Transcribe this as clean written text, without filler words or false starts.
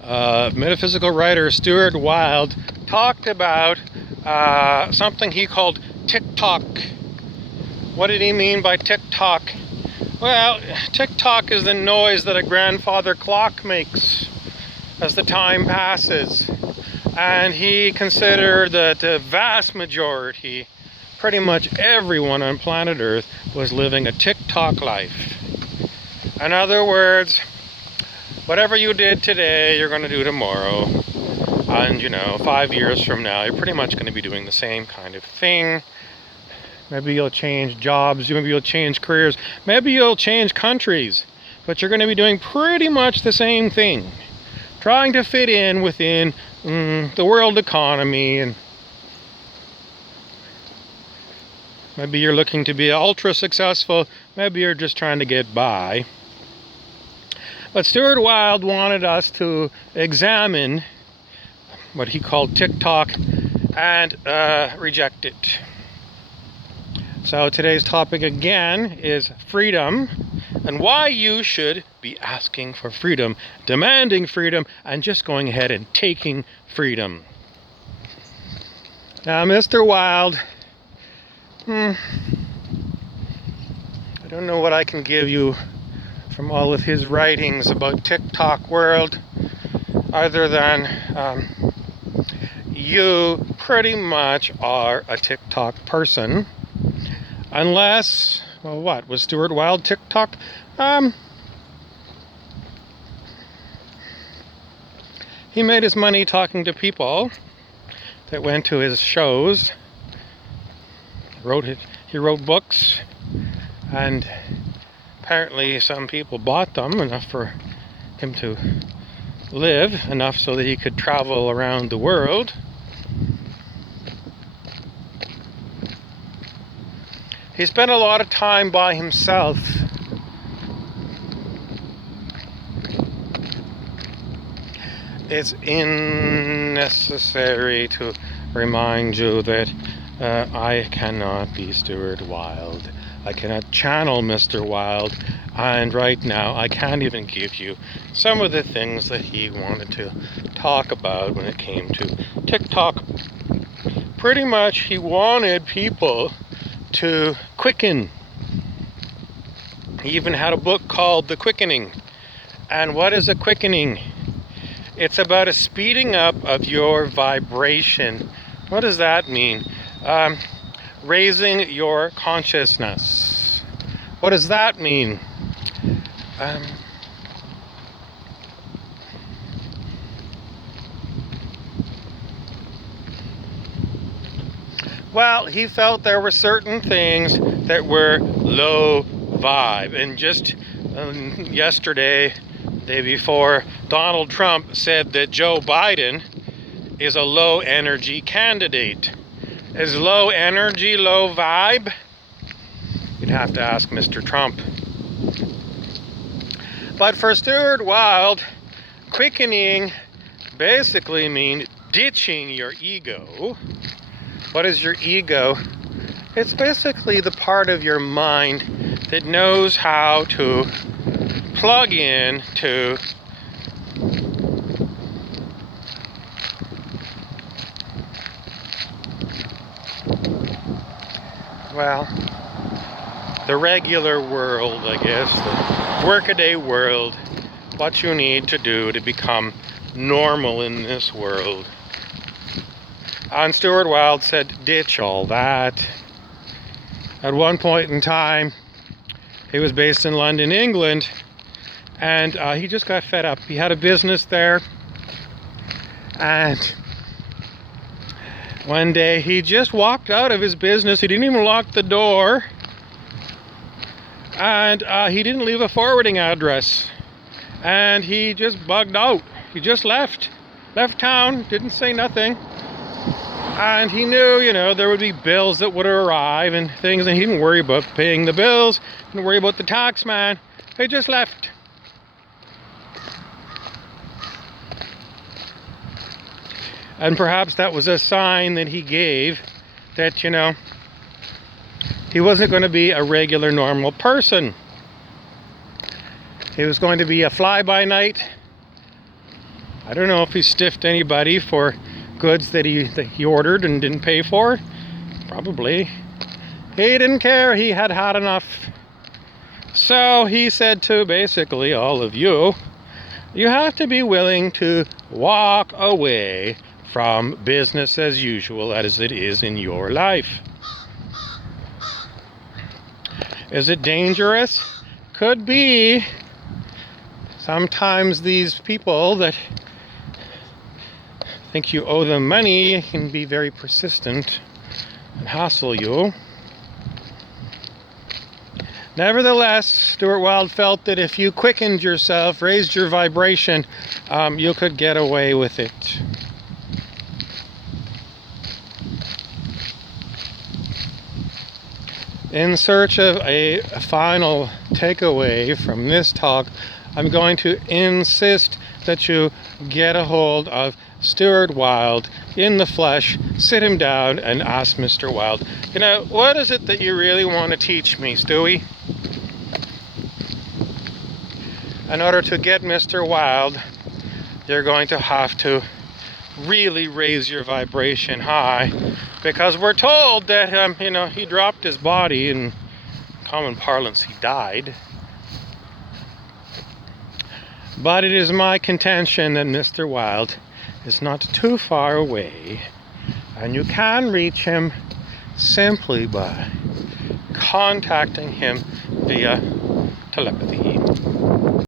Metaphysical writer Stuart Wilde talked about something he called Tic Toc. What did he mean by Tic Toc? Well, Tic Toc is the noise that a grandfather clock makes as the time passes. And he considered that the vast majority, pretty much everyone on planet Earth, was living a Tic Toc life. In other words, whatever you did today, you're going to do tomorrow. And, 5 years from now, you're pretty much going to be doing the same kind of thing. Maybe you'll change jobs, maybe you'll change careers, maybe you'll change countries. But you're going to be doing pretty much the same thing. Trying to fit in within the world economy. And maybe you're looking to be ultra successful, maybe you're just trying to get by. But Stuart Wilde wanted us to examine what he called Tic Toc and reject it. So today's topic again is freedom and why you should be asking for freedom, demanding freedom, and just going ahead and taking freedom. Now, Mr. Wilde, I don't know what I can give you from all of his writings about Tic Toc world, other than you pretty much are a Tic Toc person. Unless, well, what? Was Stuart Wilde Tic Toc? He made his money talking to people that went to his shows. He wrote books, and apparently some people bought them enough for him to live, enough so that he could travel around the world. He spent a lot of time by himself. It's unnecessary to remind you that I cannot be Stuart Wilde. I cannot channel Mr. Wilde, and right now I can't even give you some of the things that he wanted to talk about when it came to Tic Toc. Pretty much he wanted people to quicken. He even had a book called The Quickening. And what is a quickening? It's about a speeding up of your vibration. What does that mean? Raising your consciousness. What does that mean? Well, he felt there were certain things that were low vibe. And just yesterday, day before, Donald Trump said that Joe Biden is a low energy candidate. Is low energy low vibe? You'd have to ask Mr. Trump. But for Stuart Wilde, quickening basically means ditching your ego. What is your ego? It's basically the part of your mind that knows how to plug in to the regular world, I guess, the workaday world, what you need to do to become normal in this world. And Stuart Wilde said, ditch all that. At one point in time, he was based in London, England, and he just got fed up. He had a business there, and one day he just walked out of his business. He didn't even lock the door, and he didn't leave a forwarding address, and he just bugged out. He just left town, didn't say nothing. And he knew, there would be bills that would arrive and things, and he didn't worry about paying the bills, didn't worry about the tax man. He just left. And perhaps that was a sign that he gave that, he wasn't going to be a regular, normal person. He was going to be a fly-by-night I don't know if he stiffed anybody for goods that he ordered and didn't pay for. Probably. He didn't care. He had had enough. So he said to basically all of you, you have to be willing to walk away from business as usual as it is in your life. Is it dangerous? Could be. Sometimes these people that think you owe them money can be very persistent and hassle you. Nevertheless, Stuart Wilde felt that if you quickened yourself, raised your vibration, you could get away with it. In search of a final takeaway from this talk, I'm going to insist that you get a hold of Stuart Wilde in the flesh, sit him down and ask Mr. Wilde, what is it that you really want to teach me, Stewie? In order to get Mr. Wilde, you're going to have to really raise your vibration high, because we're told that, he dropped his body. In common parlance, he died. But it is my contention that Mr. Wilde is not too far away, and you can reach him simply by contacting him via telepathy.